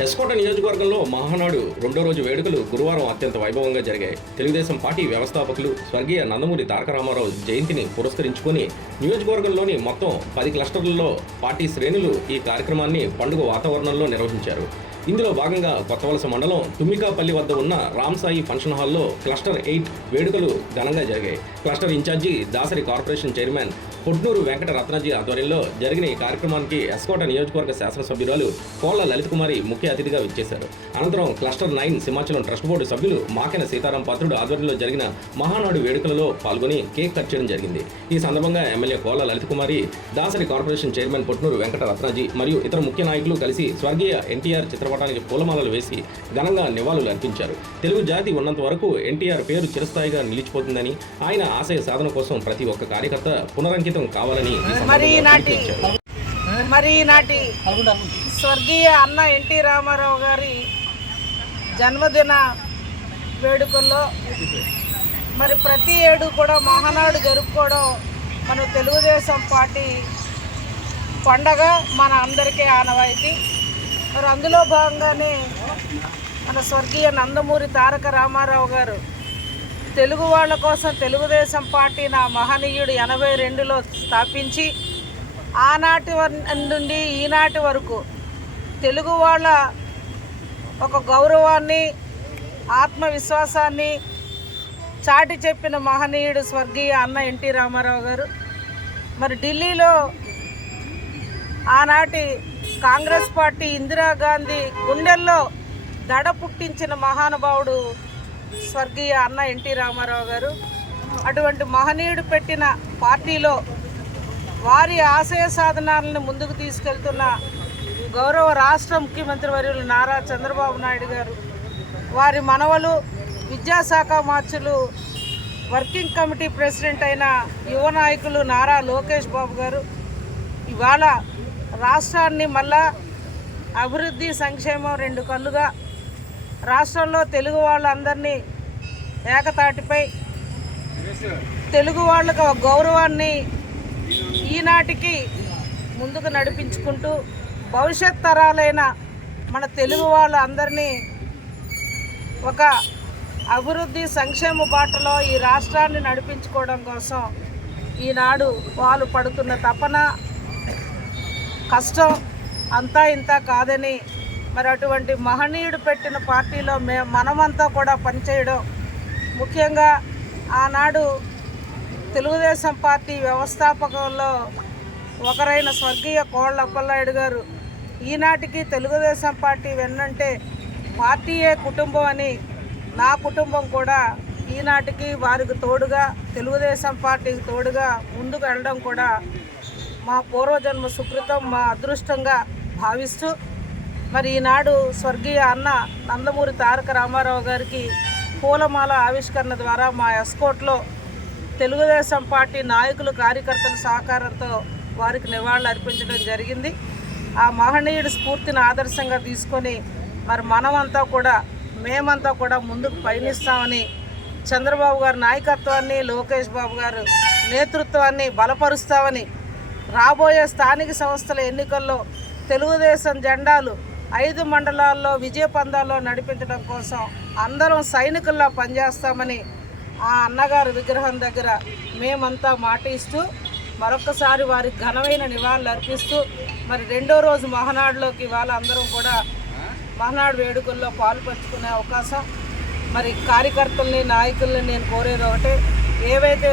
ఎస్కోట నియోజకవర్గంలో మహానాడు రెండో రోజు వేడుకలు గురువారం అత్యంత వైభవంగా జరిగాయి. తెలుగుదేశం పార్టీ వ్యవస్థాపకులు స్వర్గీయ నందమూరి తారక రామారావు జయంతిని పురస్కరించుకుని నియోజకవర్గంలోని మొత్తం 10 క్లస్టర్లలో పార్టీ శ్రేణులు ఈ కార్యక్రమాన్ని పండుగ వాతావరణంలో నిర్వహించారు. ఇందులో భాగంగా కొత్తవలస మండలం తుమ్మికాపల్లి వద్ద ఉన్న రామ్సాయి ఫంక్షన్ హాల్లో క్లస్టర్ 8 వేడుకలు ఘనంగా జరిగాయి. Cluster incharge Dasari corporation chairman Potnuru Venkata Ratnaji ఆధ్వర్యంలో జరిగిన ఈ కార్యక్రమానికి ఎస్కోట నియోజకవర్గ శాసనసభ్యురాలు కోళ్ల లలిత్ కుమారి ముఖ్య అతిథిగా విచ్చేశారు. అనంతరం క్లస్టర్ 9 సింహాచలం ట్రస్ట్ బోర్డు సభ్యులు మాకెన సీతారాం పాత్రుడు ఆధ్వర్యంలో జరిగిన మహానాడు వేడుకలలో పాల్గొని కేక్ కట్ చేయడం జరిగింది. ఈ సందర్భంగా ఎమ్మెల్యే కోళ్ల లలిత్ కుమారి, దాసరి కార్పొరేషన్ చైర్మన్ పొట్నూరు వెంకట రత్నాజీ మరియు ఇతర ముఖ్య నాయకులు కలిసి స్వర్గీయ ఎన్టీఆర్ చిత్రపటానికి పూలమాలలు వేసి ఘనంగా నివాళులు అర్పించారు. తెలుగు జాతి ఉన్నంత వరకు ఎన్టీఆర్ పేరు చిరస్థాయిగా నిలిచిపోతుందని, ఆయన ఆశయ సాధన కోసం ప్రతి ఒక్క కార్యకర్త పునరంకితం కావాలని ఈనాటి స్వర్గీయ అన్న ఎన్టీ రామారావు గారి జన్మదిన వేడుకల్లో ప్రతి ఏడు కూడా మహానాడు జరుపుకోవడం మన తెలుగుదేశం పార్టీ పండగ, మన అందరికీ ఆనవాయితీ. అందులో భాగంగానే మన స్వర్గీయ నందమూరి తారక రామారావు గారు తెలుగు వాళ్ళ కోసం తెలుగుదేశం పార్టీ నా మహనీయుడు 82లో స్థాపించి ఆనాటి నుండి ఈనాటి వరకు తెలుగు వాళ్ళ ఒక గౌరవాన్ని, ఆత్మవిశ్వాసాన్ని చాటి చెప్పిన మహనీయుడు స్వర్గీయ అన్న ఎన్టీ రామారావు గారు. ఢిల్లీలో ఆనాటి కాంగ్రెస్ పార్టీ ఇందిరాగాంధీ గుండెల్లో దడ పుట్టించిన మహానుభావుడు స్వర్గీయ అన్న ఎన్టీ రామారావు గారు. అటువంటి మహనీయుడు పెట్టిన పార్టీలో వారి ఆశయ సాధనాలను ముందుకు తీసుకెళ్తున్న గౌరవ రాష్ట్ర ముఖ్యమంత్రి వర్యులు నారా చంద్రబాబు నాయుడు గారు, వారి మనవలు విద్యాశాఖ మార్చులు, వర్కింగ్ కమిటీ ప్రెసిడెంట్ అయిన యువ నాయకులు నారా లోకేష్ బాబు గారు ఇవాళ రాష్ట్రాన్ని మళ్ళా అభివృద్ధి, సంక్షేమం రెండు కళ్ళుగా రాష్ట్రంలో తెలుగు వాళ్ళందరినీ ఏకతాటిపై తెలుగు వాళ్ళకు గౌరవాన్ని ఈనాటికి ముందుకు నడిపించుకుంటూ భవిష్యత్ తరాలైన మన తెలుగు వాళ్ళందరినీ ఒక అభివృద్ధి, సంక్షేమ బాటలో ఈ రాష్ట్రాన్ని నడిపించుకోవడం కోసం ఈనాడు వాళ్ళు పడుతున్న తపన, కష్టం అంతా ఇంత కాదని అటువంటి మహనీయుడు పెట్టిన పార్టీలో మనమంతా కూడా పనిచేయడం, ముఖ్యంగా ఆనాడు తెలుగుదేశం పార్టీ వ్యవస్థాపకంలో ఒకరైన స్వర్గీయ కోళ్ల అప్పలనాయుడు గారు ఈనాటికి తెలుగుదేశం పార్టీ వెన్నంటే పార్టీయే కుటుంబం అని, నా కుటుంబం కూడా ఈనాటికి వారికి తోడుగా, తెలుగుదేశం పార్టీకి తోడుగా ముందుకు వెళ్ళడం కూడా మా పూర్వజన్మ సుకృతం, మా అదృష్టంగా భావిస్తూ ఈనాడు స్వర్గీయ అన్న నందమూరి తారక రామారావు గారికి పూలమాల ఆవిష్కరణ ద్వారా మా ఎస్కోట్లో తెలుగుదేశం పార్టీ నాయకులు, కార్యకర్తల సహకారంతో వారికి నివాళులు అర్పించడం జరిగింది. ఆ మహనీయుడి స్ఫూర్తిని ఆదర్శంగా తీసుకొని మేమంతా కూడా ముందుకు పయనిస్తామని, చంద్రబాబు గారి నాయకత్వాన్ని, లోకేష్ బాబు గారు నేతృత్వాన్ని బలపరుస్తామని, రాబోయే స్థానిక సంస్థల ఎన్నికల్లో తెలుగుదేశం జెండాలు 5 మండలాల్లో విజయపందాల్లో నడిపించడం కోసం అందరం సైనికుల్లా పనిచేస్తామని ఆ అన్నగారి విగ్రహం దగ్గర మేమంతా మాట ఇస్తూ మరొక్కసారి వారికి ఘనమైన నివాళులు అర్పిస్తూ రెండో రోజు మహానాడులోకి ఇవాళ అందరం కూడా మహానాడు వేడుకల్లో పాల్పంచుకునే అవకాశం. కార్యకర్తల్ని, నాయకుల్ని నేను కోరేది ఒకటే, ఏవైతే